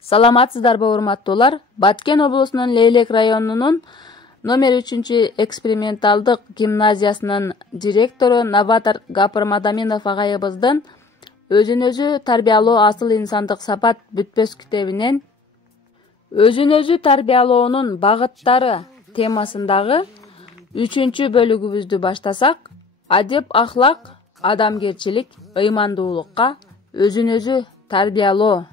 Саламатсыздарбы урматтуулар? Баткен облусунун Лейлек районунун номер 3 эксперименталдык гимназиясынын директору Новатор Гапыр Мадаминов агайыбыздын өзүн-өзү тарбиялоо асыл инсандык сапат бүтпөс китебинен өзүн-өзү тарбиялоонун багыттары темасындагы 3 бөлүгүбүздү баштасак, адеп ахлак, адамгерчилик, ыймандуулукка өзүн-өзү тарбиялоо.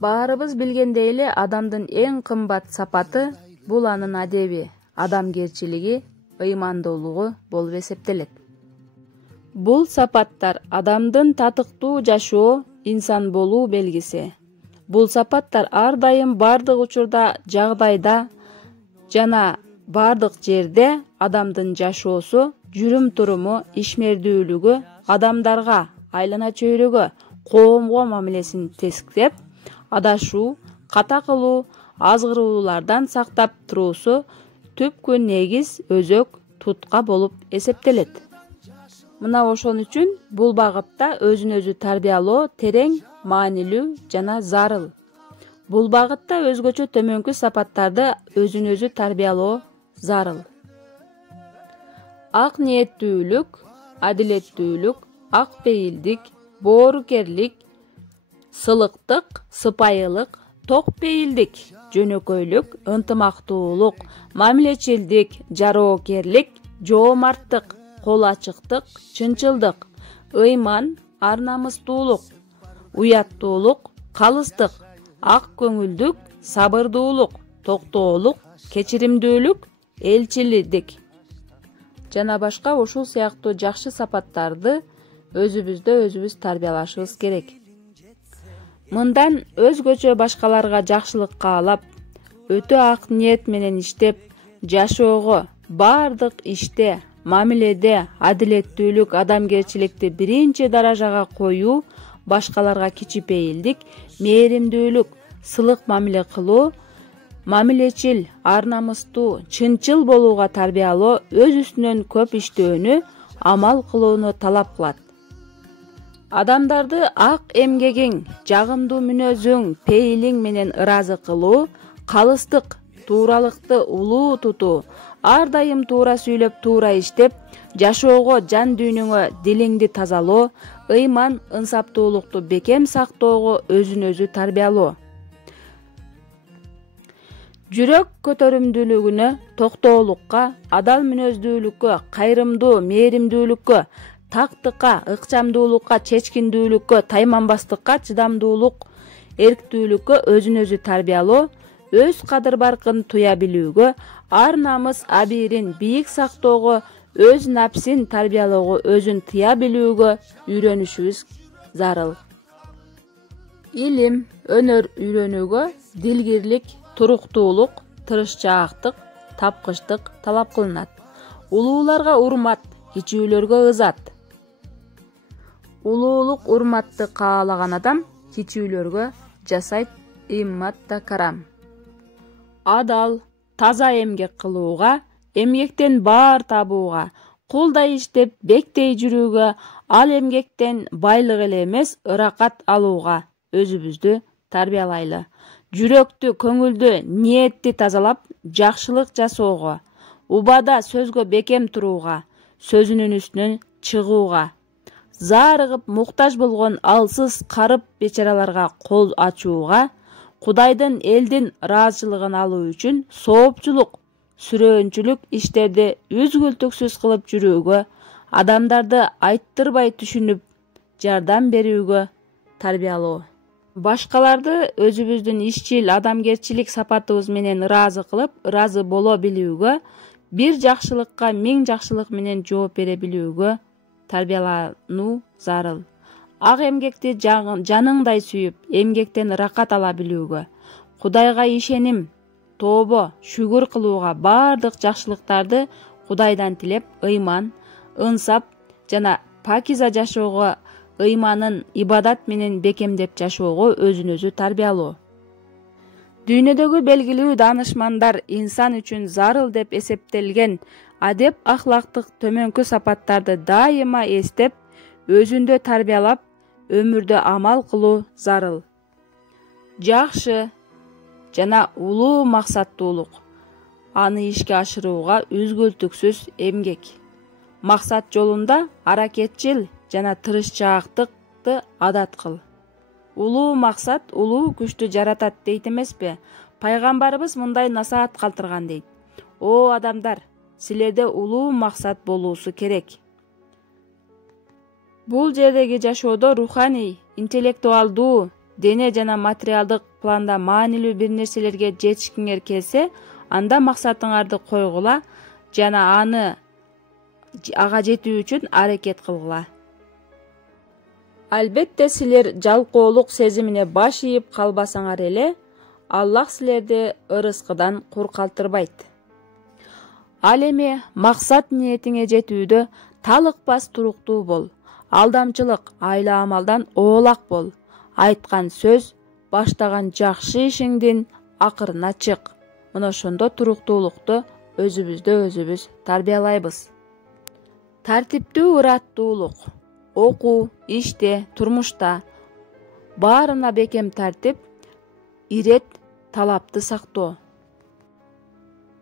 Баарыбыз билгендей эле адамдын эң кымбат сапаты бул анын адеби, адамгерчилиги, ыймандуулугу болуп эсептелет. Бул сапаттар адамдын татыктуу жашоо, инсан болуу белгиси. Бул сапаттар ар дайым бардык учурда, жагдайда жана бардык жерде адамдын жашоосу, жүрүм-туруму, ишмердүүлүгү, адамдарга, айлана чөйрөгө, коомго мамилесин тескеп, адашуу, ката кылуу, азгыруулардан сактап туруусу түпкү негиз өзөк тутка болуп эсептелет. Мына ошон үчүн бул багытта өзүн-өзү тарбиялоо терең, маанилүү жана зарыл. Бул багытта өзгөчө төмөнкү сапаттарды өзүн-өзү тарбиялоо зарыл. Ак ниеттүүлүк, адилеттүүлүк, ак пейилдик, боорукерлик, сылыктык, сыпайылык, ток пейилдик, жөнөкөйлүк, ынтымактуулук, мамилечилдик, жароокерлик, жоомарттык, кол ачыктык, чынчылдык, ыйман, ар намыстуулук, уяттуулук, калыстык, ак көңүлдүк, сабырдуулук, токтоолук, кечиримдүүлүк, элчилдик жана башка ушул сыяктуу жакшы сапаттарды өзүбүз тарбиялашыбыз керек. Мындан өзгөчө башкаларга жакшылык каалап, өтө ак ниет менен иштеп, жашоого, бардык иште, мамиледе адилеттүүлүк, адамгерчиликти биринчи даражага коюу, башкаларга кичипейилдик, мээримдүүлүк, сылык мамиле кылуу, мамилечил, ар намыстуу, чынчыл болууга тарбиялоо өз үстүнөн көп иштөөнү, амал кылууну талап кылат. Адамдарды ак эмгегиң, жагымдуу мүнөзүң, пейилиң менен ыраазы кылуу, калыстык, тууралыкты улуу тутуу, ар дайым туура сүйлөп, туура иштеп, жашоого, жан дүйнөңө дилиңди тазалоо, ыйман, ынсаптуулукту бекем сактоого өзүн-өзү тарбиялоо. Жүрөк көтөрүмдүүлүгүнө, токтоолукка, адал мүнөздүүлүккө, кайрымдуу, мээримдүүлүккө, тактыкка, ыкчамдуулукка, чечкиндүүлүккө, тайманбастыкка, чыдамдуулук, эрктүүлүккө өзүн-өзү тарбиялоо, өз кадыр-баркын туя билүүгө, ар намыс абийирин бийик сактоого, өз напсин тарбиялоого, өзүн тыя билүүгө үйрөнүшүбүз зарыл. Илим, өнөр үйрөнүүгө дилгирлик, туруктуулук, тырышчаактык, тапкычтык талап кылынат. Улууларга урмат, кичүүлөргө ызат. Улуулук, урматты каалаган адам кичүүлөргө жасайт имматта карам. Адал, таза эмгек кылууга, эмгектен баар табууга, кулдай иштеп, бектей жүрүүгө, ал эмгектен байлык эле эмес, ыракат алууга өзүбүздү тарбиялайлы. Жүрөктү, көңүлдү, ниетти тазалап, жакшылык жасоого, убада сөзгө бекем турууга, сөзүнүн үстүнөн чыгууга, заарыгып муктаж болгон алсыз карып бечараларга кол ачууга, Кудайдын, элдин ыраазычылыгын алуу үчүн соопчулук, сүрөөнчүлүк иштерди үзгүлтүксүз кылып жүрүүгө, адамдарды айттырбай түшүнүп, жардам берүүгө тарбиялоо. Башкаларды өзүбүздүн ишчил, адамгерчилик сапатыбыз менен ыраазы кылып, ыраазы боло билүүгө, бир жакшылыкка 1000 жакшылык менен жооп бере билүүгө тарбиялануу зарыл. Ак эмгекти жаныңдай сүйүп, эмгектен ыракат ала билүүгө, Кудайга ишеним, тообо, шүгүр кылууга, бардык жакшылыктарды Кудайдан тилеп, ыйман, ынсап жана пакиза жашоого, ыйманын ибадат менен бекемдеп жашоого өзүн-өзү тарбиялоо. Дүйнөдөгү белгилүү даанышмандар инсан үчүн зарыл деп эсептелген адеп ахлактык төмөнкү сапаттарды дайыма эстеп, өзүндө тарбиялап, өмүрдө амал кылуу зарыл. Жакшы жана улуу максаттуулук, аны ишке ашырууга үзгүлтүксүз эмгек. Максат жолунда аракетчил жана тырышчаактыкты адат кыл. Улуу максат улуу күчтү жаратат дейт эмеспи? Пайгамбарыбыз мындай насаат калтырган дейт: О адамдар, силерде улуу максат болуусу керек. Бул жердеги жашоодо руханий, интеллектуалдуу, дене жана материалдык планда маанилүү бир нерселерге жетишкиңер келсе, анда максатыңарды койгула жана ага жетүү үчүн аракет кылгыла. Албетте силер жалкоолук сезимине баш ийип калбасаңар эле, Аллах силерди ырыскыдан кур калтырбайт. Ал эми максат ниетиңе жетүүдө талыкпас туруктуу бол. Алдамчылык, айла амалдан оолак бол. Айткан сөз, баштаган жакшы ишиңдин акырына чык. Мына ошондо туруктуулукту өзүбүз тарбиялайбыз. Тартиптүү ыраттуулук, окуу, иште, турмушта баарына бекем тартип, ирет талапты сактоо.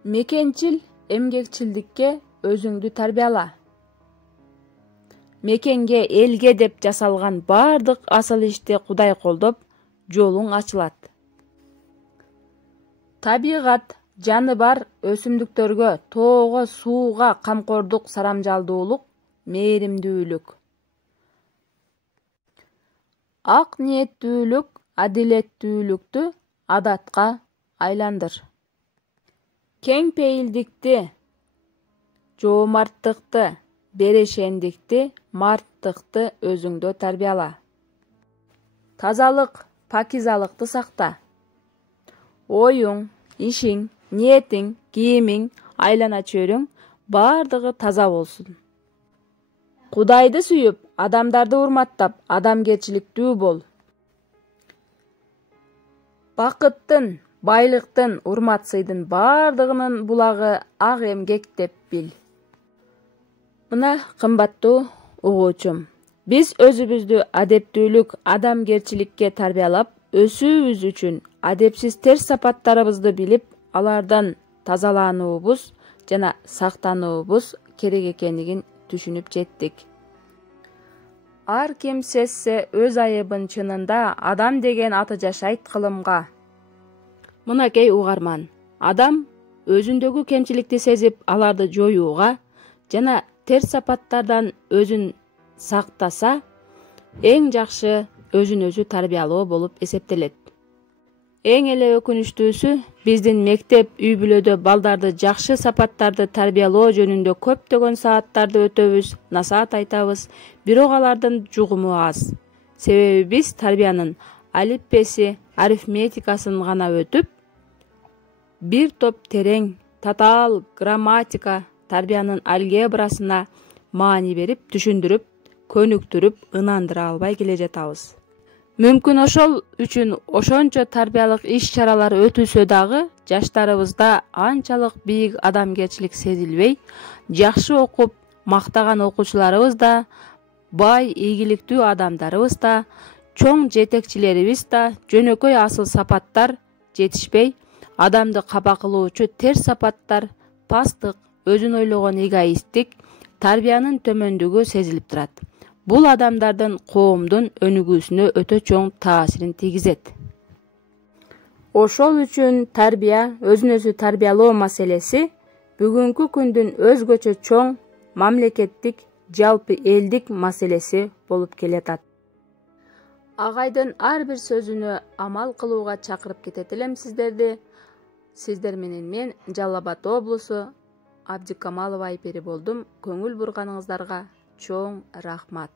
Мекенчил, эмгекчилдикке өзүңдү тарбияла. Мекенге, элге деп жасалган бардык асыл ишти Кудай колдоп, жолуң ачылат. Табигат, жаны бар өсүмдүктөргө, тоого, сууга камкордук, сарамжалдуулук, мээримдүүлүк. Ак ниеттүүлүк, адилеттүүлүктү адатка айландыр. Кең пейилдикти, жоомарттыкты, берешендикти, марттыкты өзүңдө тарбияла. Тазалык, пакизалыкты сакта. Оюң, ишиң, ниетиң, кийимиң, айлана чөйрүң бардыгы таза болсун. Кудайды сүйүп, адамдарды урматтап, адамгерчиликтүү бол. Бакыттын, байлыктын, урмат-сыйдын бардыгынын булагы ак эмгек деп бил. Мына кымбаттуу угуучум, биз өзүбүздү адептүүлүк, адамгерчиликке тарбиялап, өсүүбүз үчүн адепсиз терс сапаттарыбызды билип, алардан тазалануубуз жана сактануубуз керек экенин түшүнүп жеттик. Ар ким сезсе өз айыбын чынында, адам деген аты жашайт кылымга. Мынакей угарман, адам өзүндөгү кемчиликти сезип, аларды жоюуга жана терс сапаттардан өзүн сактаса, эң жакшы өзүн өзү тарбиялоо болуп эсептелет. Эң эле өкүнүчтүүсү, биздин мектеп, үй-бүлөдө балдарды жакшы сапаттарды тарбиялоо жөнүндө көптөгөн сааттарды өтөбүз, насаат айтабыз, бирок алардын жугуму аз. Себеби биз тарбиянын алиппеси, арифметикасын гана өтүп, бир топ терең, татаал грамматика, тарбиянын алгебрасына маани берип, түшүндүрүп, көнүктүрүп, ынандыра албай келе жатабыз. Мүмкүн ошол үчүн ошончо тарбиялык иш-чаралар өтүлсө дагы, жаштарыбызда анчалык бийик адамгерчилик сезилбей, жакшы окуп, мактаган окуучуларыбыз да, бай, ийгиликтүү адамдарыбыз да, чоң жетекчилерибиз да, жөнөкөй асыл сапаттар жетишпей, адамды капа кылуучу терс сапаттар, пасттык, өзүн ойлогон эгоисттик, тарбиянын төмөндүгү сезилип турат. Бул адамдардын коомдун өнүгүүсүнө өтө чоң таасирин тийгизет. Ошол үчүн тарбия, өзүн өзү тарбиялоо маселеси бүгүнкү күндүн өзгөчө чоң мамлекеттик, жалпы элдик маселеси болуп келатат. Агайдын ар бир сөзүнө амал кылууга чакырып кетет элем сиздерди. Сиздер менен мен Жалал Абад облусу Абдикамалова Айпери болдум. Көңүл бурганыңыздарга чоң рахмат.